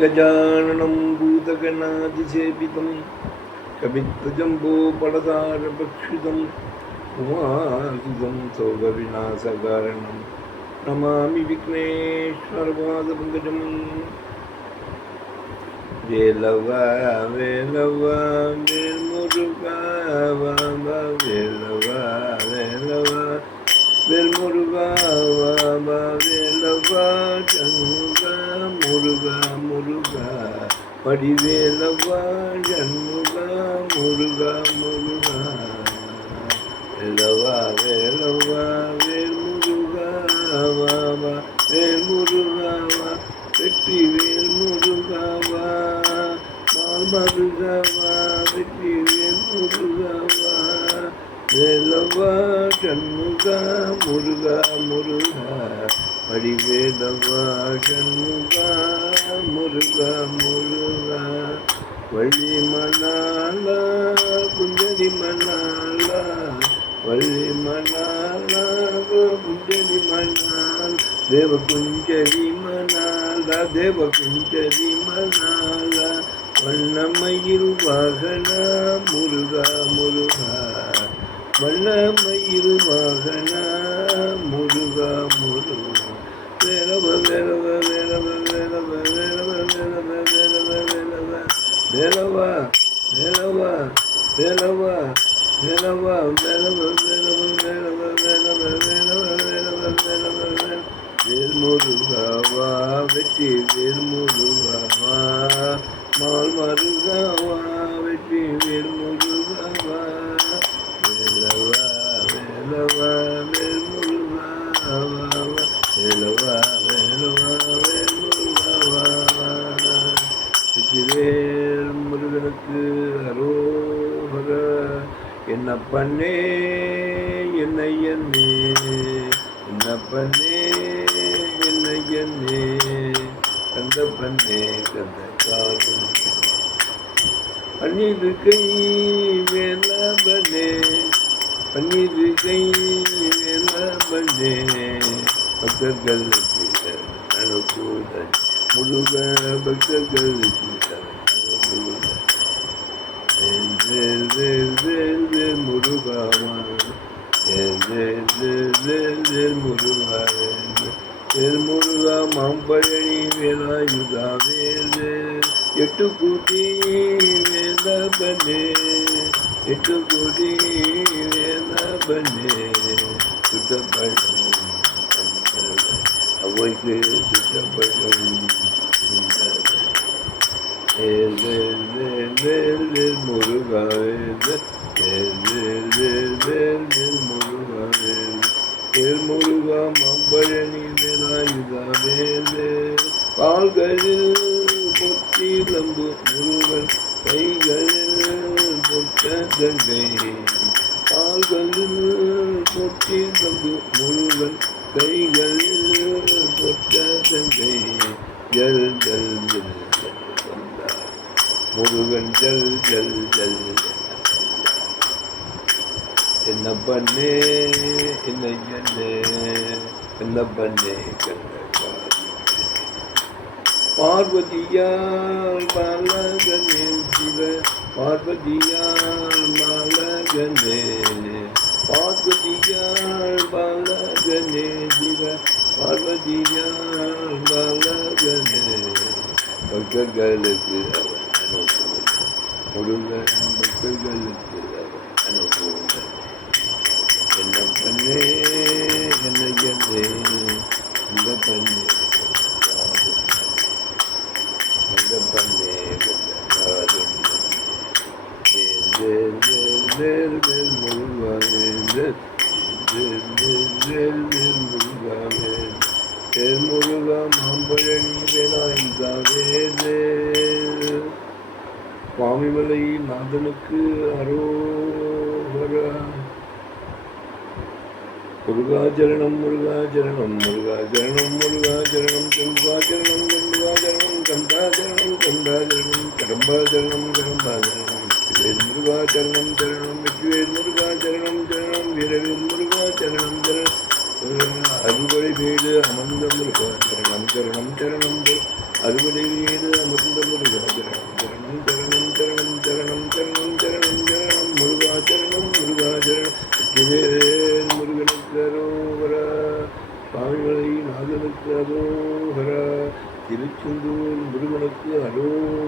गजाननं भूतगणादिसेवितं कवित्वजम्बोपडसारभक्षितं उमासुतं सौगविनाशकारणं नमामि विघ्नेश्वरपादपङ्कजम् வேலவா வேலவா வேல்முருகாவா முருகா முருகா படிவேலவா சண்முகா முருகா முருகா. வேலவா வேலவா வேல் வேல்முருகா வேல் முருகாவா வெற்றி வேல் முருகாவா மால் மருகாவா வெற்றி வேல் முருகாவா வேலவா ஜன்முகா முருகா முருகா. படிவேலவா ஜன்முகா. முருக முருக வள்ளி மணாலா குஞ்சரி மணாலா வள்ளி மணாலா குஞ்சரி மணால் தேவ குஞ்சரி மணாலா தேவ குஞ்சரி மணாலா வண்ணமயில் வாகன முருகா முருகா வண்ணமயில் வாகன முருகா முருகா வேறவ வேறவ வேறவ வேறவ வேறவ வேலவா வேலவா வேலவா வேலவா வேலவ வேலவ வேலவ வேலவ வேலவ வேலவ வேலவ வேல்முருகாவா வெற்றி வேல்முருகாவா மால் மருகாவா வெற்றி வேல்முருகா என்னப்பண்ணே என்னை என்னே என்னப்பண்ணே என்னை என்னே கந்த பண்ணே கந்த காதும் பன்னிரு கை வேலபனே பன்னிரு கை வேலபனே பக்தர்களுக்கு அனுகூல முழுக பக்தர்களுக்கு முருகாவன் முருகாவன் முருகா மாம்பழனி வேலாயுதா வேலு எட்டு கோடி வேத பண்ணே எட்டு கோடி வேத பண்ணே சுத்தப்படும் அவைக்கு சுத்தப்படும் ஏ வேலில் முருகா வேலில் வேலில் முருகா வேல் வேல் முருகா மம்பழனி வேலாயுதா வேலே கால்களில் பொத்திலம்பு முருகன் கைகளில் பொட்ட கங்கை கால்களில் பொத்திலம்பு முருகன் கைகளில் பொட்ட கங்கை ஜல் ஜல் मुर्गन जल जल जल इन बने इन जने इन बने पार्वतिया माला गने शिव पार्वतिया माला गने पार्वतिया माला गने शिव पार्वतिया माला गने भक्त गल olsun. Olurlar başka güzellikler. Ben okurum ben. Kendim penne, kendim kendi, kendim penne. Kendim penne, kendim Zer zer zer zer bulgar zer zer zer zer zer bulgar zer bulgar mambaya ni bela izah zer Swamimalai நாதனுக்கு அரோகர. முருகாச்சரணம் முருகாச்சரணம் முருகாச்சரணம் முருகாச்சரணம் கந்தாச்சரணம் கந்தாச்சரணம் கந்தாச்சரணம் கந்தாச்சரணம் கடம்பாச்சரணம் கடம்பாச்சரணம் Vetrivel முருகாச்சரணம் சரணம் வெற்றிவேல் முருகாச்சரணம் சரணம் வீரவேல் முருகாச்சரணம் சரணம் அறுபடை வேடு அமர்ந்த முருகாச்சரணம் சரணம் சரணம் அறுவடை வேறு அமர்ந்தமுருகாஜனம் சரணம் சரணம் சரணம் சரணம் சரணம் சரணம் முருகாச்சரணம் முருகாச்சரணம் வெற்றிவேல் முருகனுக்கு அரோகரா சுவாமிகளை நாகனுக்கு அரோகரா திருச்செந்தூர் முருகனுக்கு அரோகரா